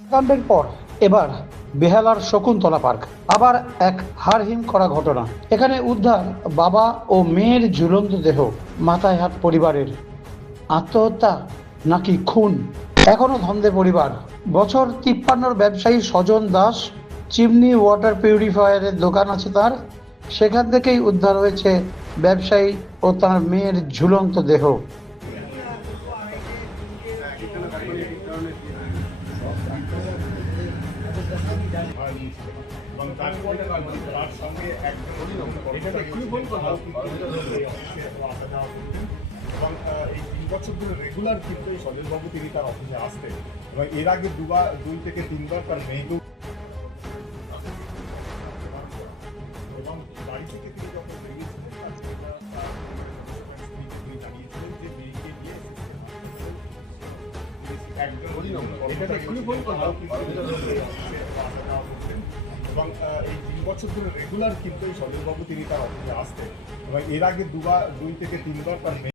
কাণ্ডের পর এবার বেহালার শকুন্তলা পার্ক আবার এক হাড়হিম করা ঘটনা। এখানে উদ্ধার বাবা ও মেয়ের ঝুলন্ত দেহ। মাথায় হাত পরিবারের। আত্মহত্যা নাকি খুন, এখনো ধন্দে পরিবার। বছর 53 ব্যবসায়ী স্বজন দাস, চিমনি ওয়াটার পিউরিফায়ারের দোকান আছে তার। সেখান থেকেই উদ্ধার হয়েছে ব্যবসায়ী ও তার মেয়ের ঝুলন্ত দেহ। এবং তারপরে তার সঙ্গে একজন এবং এই 3 বছর ধরে রেগুলার কিন্তু এই সজলবাবু তিনি তার অফিসে আসতেন এবং এর আগে 2 থেকে 3 বার তার মেয়েকেও এবং বাড়ি থেকে তিনি যখন বেরিয়েছিলেন তার তিনি জানিয়েছিলেন যে মেয়েকে নিয়ে এবং এই 3 বছর ধরে রেগুলার কিন্তু এই সজলবাবু তিনি তার অফিসে আসতেন এবং এর আগে 2 থেকে 3 বার তার